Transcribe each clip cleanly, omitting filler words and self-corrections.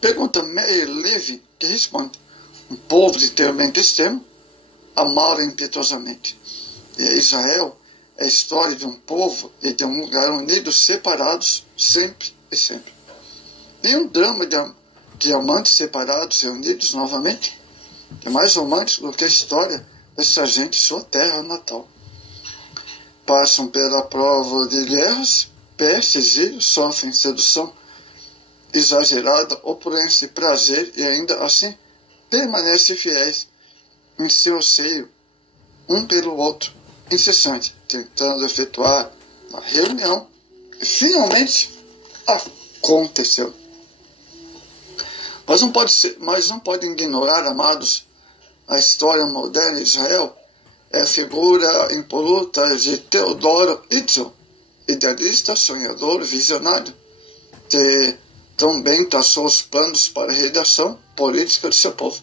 Pergunta Meir Levy, que responde: um povo de temperamento extremo amara impetuosamente. E Israel é a história de um povo e de um lugar unidos, separados, sempre e sempre. E um drama de amantes separados e unidos novamente é mais romântico do que a história dessa gente em sua terra natal. Passam pela prova de guerras, peste, exílio, sofrem sedução exagerada, opulência e prazer, e ainda assim permanecem fiéis em seu seio, um pelo outro, incessante, tentando efetuar a reunião, e finalmente aconteceu. Mas não podem ignorar, amados, a história moderna de Israel é a figura impoluta de Teodoro Herzl, idealista, sonhador, visionário, que também traçou os planos para a redação política de seu povo.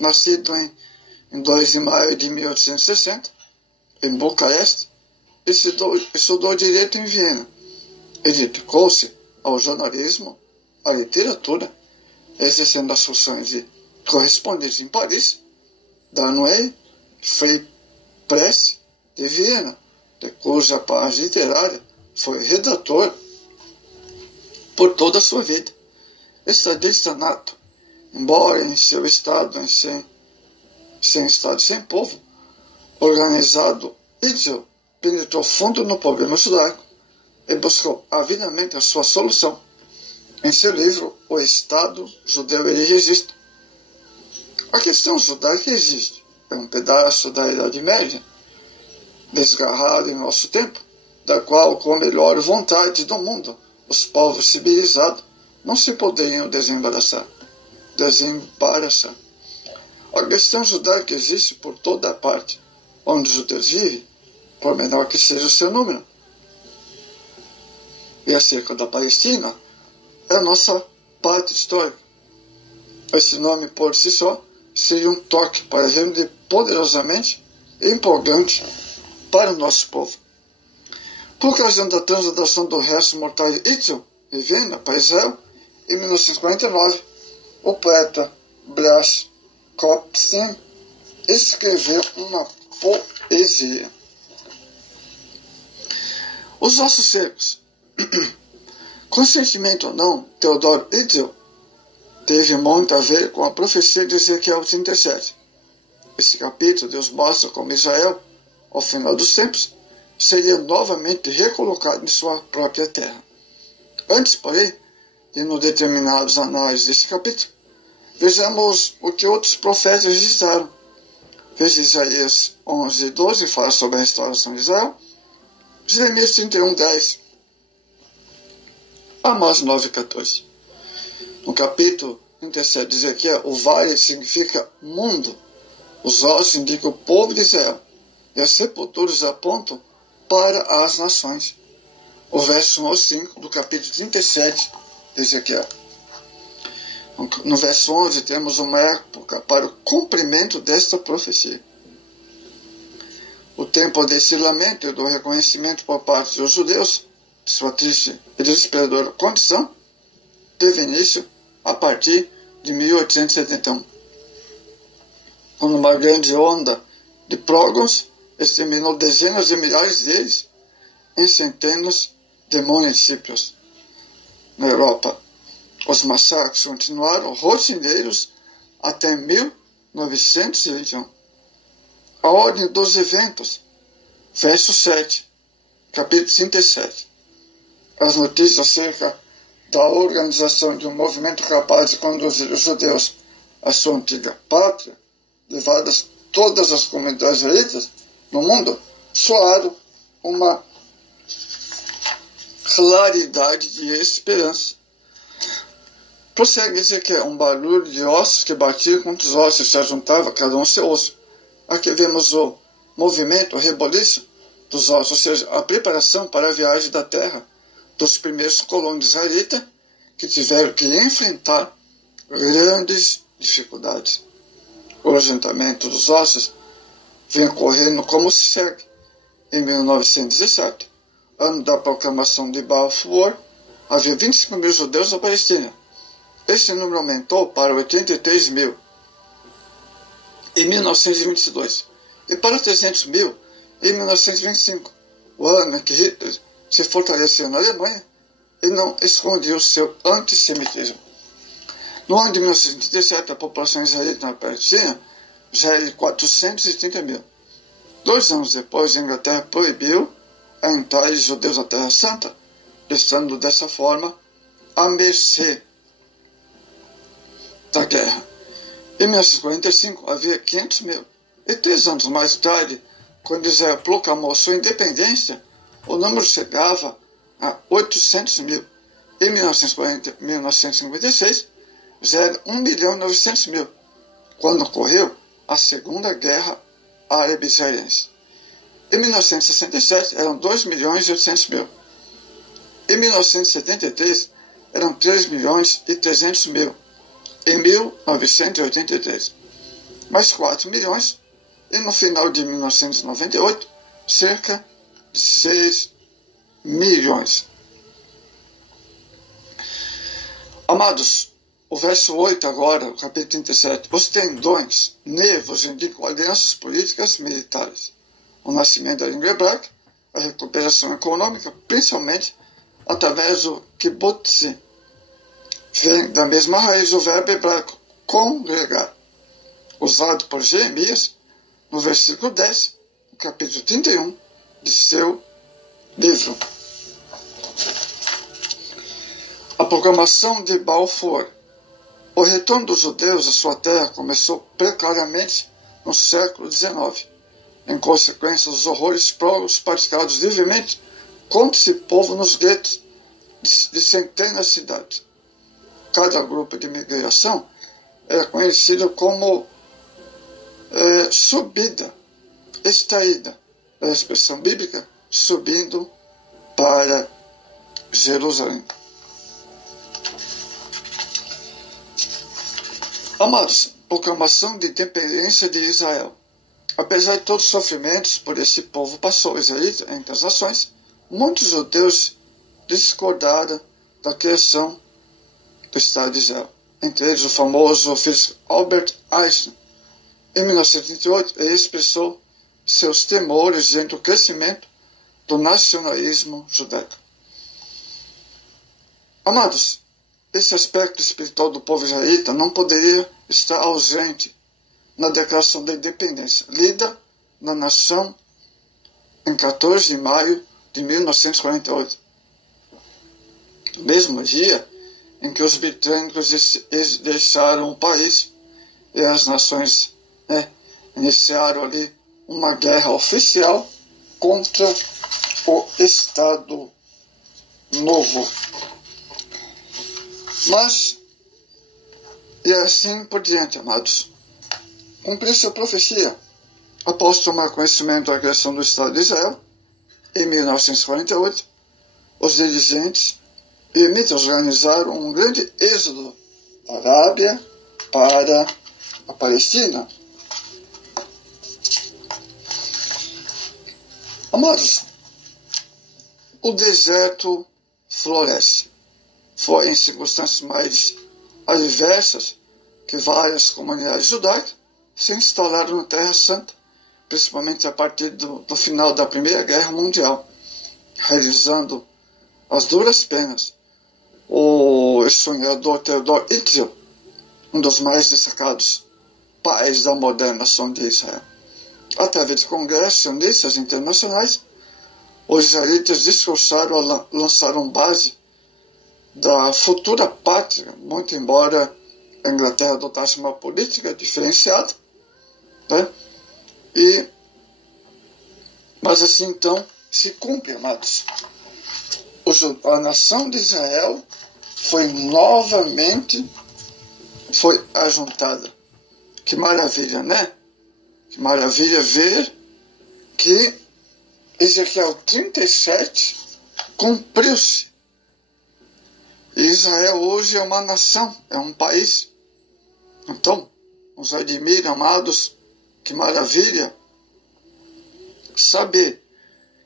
Nascido em 2 de maio de 1860, em Bucareste, estudou direito em Viena. Ele dedicou-se ao jornalismo, à literatura, exercendo as funções de correspondente em Paris, da Neue Freie Presse de Viena, de cuja parte literária foi redator por toda a sua vida. Estadista nato, embora em seu estado sem estado, sem povo organizado, Herzl penetrou fundo no problema judaico e buscou avidamente a sua solução em seu livro O Estado Judeu e Registro. A questão judaica existe, é um pedaço da Idade Média, desgarrado em nosso tempo, da qual, com a melhor vontade do mundo, os povos civilizados não se poderiam desembaraçar. A questão judaica existe por toda a parte onde os judeus vivem, por menor que seja o seu número. E acerca da Palestina, é a nossa pátria histórica. Esse nome por si só seria um toque para reunir poderosamente e empolgante para o nosso povo. Por ocasião da transladação do resto mortal de Herzl e Viena para Israel, em 1949, o poeta Brás Kopsin escreveu uma poesia. Os ossos secos. Conscientemente ou não, Teodoro Herzl teve muito a ver com a profecia de Ezequiel 37. Esse capítulo, Deus mostra como Israel, ao final dos tempos, seria novamente recolocado em sua própria terra. Antes, porém, de nos determinados análises desse capítulo, vejamos o que outros profetas registraram. Veja Isaías 11:12, fala sobre a restauração de Israel. Jeremias 31:10. Amós 9:14. No capítulo 37 de Ezequiel, o vale significa mundo. Os ossos indicam o povo de Israel. E as sepulturas apontam para as nações. O verso 1 ao 5 do capítulo 37 de Ezequiel. No verso 11 temos uma época para o cumprimento desta profecia. O tempo desse lamento e do reconhecimento por parte dos judeus de sua triste e desesperadora condição teve início a partir de 1871, quando uma grande onda de prógons exterminou dezenas de milhares deles em centenas de municípios na Europa. Os massacres continuaram rotineiros até 1921. A ordem dos eventos, verso 7, capítulo 37. As notícias acerca da organização de um movimento capaz de conduzir os judeus à sua antiga pátria, levadas todas as comunidades israelitas no mundo, soaram uma claridade de esperança. Prossegue dizer que é um barulho de ossos que batiam contra os ossos e se ajuntava cada um seu osso. Aqui vemos o movimento, o reboliço dos ossos, ou seja, a preparação para a viagem da terra dos primeiros colonos israelitas que tiveram que enfrentar grandes dificuldades. O ajuntamento dos ossos vem ocorrendo como se segue. Em 1917, ano da proclamação de Balfour, havia 25 mil judeus na Palestina. esse número aumentou para 83 mil em 1922 e para 300 mil em 1925, o ano em que Hitler se fortaleceu na Alemanha e não escondia o seu antissemitismo. No ano de 1937, a população israelita na Palestina já era de 430 mil. 2 anos depois, a Inglaterra proibiu a entrada de judeus na Terra Santa, deixando dessa forma à mercê da guerra. Em 1945 havia 500 mil. E 3 anos mais tarde, quando Israel proclamou sua independência, o número chegava a 800 mil. Em 1956, já era 1.900.000, quando ocorreu a Segunda Guerra Árabe-Israelense. Em 1967, eram 2.800.000. Em 1973, eram 3.300.000. Em 1983, mais 4 milhões. E no final de 1998, cerca de 6 milhões. Amados, o verso 8 agora, o capítulo 37. Os tendões, nervos, indicam alianças políticas militares. O nascimento da língua hebraica, a recuperação econômica, principalmente através do kibbutz, vem da mesma raiz do verbo hebraico congregar, usado por Jeremias no versículo 10, no capítulo 31 de seu livro. A proclamação de Balfour. O retorno dos judeus à sua terra começou precariamente no século XIX, em consequência dos horrores pródigos praticados livremente contra esse povo nos guetos de centenas de cidades. Cada grupo de migração era conhecido como subida, extraída, da expressão bíblica, subindo para Jerusalém. Amados, proclamação de independência de Israel. Apesar de todos os sofrimentos por esse povo passou israelita entre as nações, muitos judeus discordaram da criação do Estado de Israel. Entre eles o famoso físico Albert Einstein. Em 1938, ele expressou seus temores diante do crescimento do nacionalismo judaico. Amados, esse aspecto espiritual do povo israelita não poderia estar ausente na Declaração da Independência, lida na nação em 14 de maio de 1948. No mesmo dia em que os britânicos deixaram o país e as nações iniciaram ali uma guerra oficial contra o Estado Novo. Mas, e assim por diante, amados. Cumpriu-se a profecia após tomar conhecimento da criação do Estado de Israel, em 1948, os dirigentes emitas organizaram um grande êxodo da Arábia para a Palestina. Amados, o deserto floresce. Foi em circunstâncias mais adversas que várias comunidades judaicas se instalaram na Terra Santa, principalmente a partir do final da Primeira Guerra Mundial, realizando as duras penas. O sonhador Theodor Herzl, um dos mais destacados pais da moderna nação de Israel. Através de congressos sionistas internacionais, os israelitas discursaram, lançaram base da futura pátria, muito embora a Inglaterra adotasse uma política diferenciada, mas assim então se cumpre, amados. A nação de Israel foi novamente ajuntada. Que maravilha, né? Que maravilha ver que Ezequiel 37 cumpriu-se. Israel hoje é uma nação, é um país. Então, nos admira, amados, que maravilha saber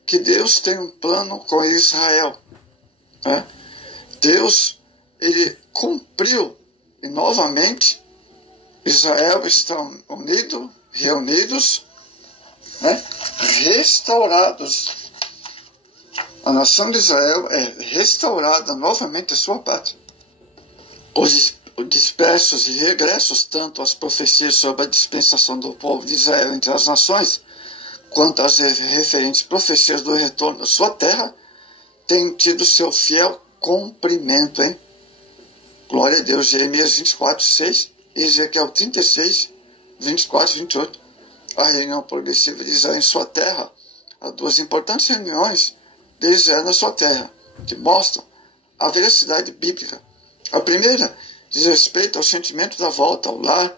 que Deus tem um plano com Israel. Deus, ele cumpriu e novamente Israel estão reunidos, né? Restaurados. A nação de Israel é restaurada novamente à sua pátria. Os dispersos e regressos, tanto as profecias sobre a dispensação do povo de Israel entre as nações, quanto as referentes profecias do retorno à sua terra, têm tido seu fiel cumprimento, hein? Glória a Deus. Jeremias 24, 6 e Ezequiel 36, 24 e 28. A reunião progressiva de Israel em sua terra. Há duas importantes reuniões de Israel na sua terra, que mostram a veracidade bíblica. A primeira diz respeito ao sentimento da volta ao lar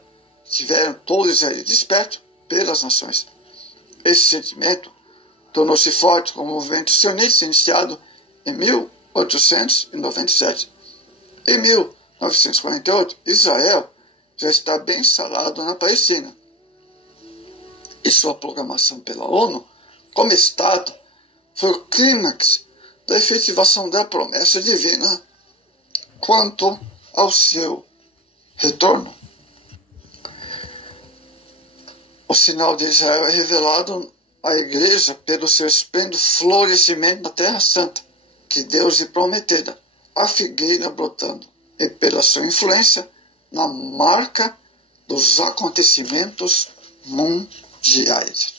que tiveram todos ali despertos pelas nações. Esse sentimento tornou-se forte com o movimento sionista iniciado em 1897. Em 1948, Israel já está bem instalado na Palestina. E sua proclamação pela ONU como Estado foi o clímax da efetivação da promessa divina quanto ao seu retorno. O sinal de Israel é revelado à igreja pelo seu esplêndido florescimento na Terra Santa, que Deus lhe prometera, a figueira brotando, e pela sua influência na marca dos acontecimentos mundiais.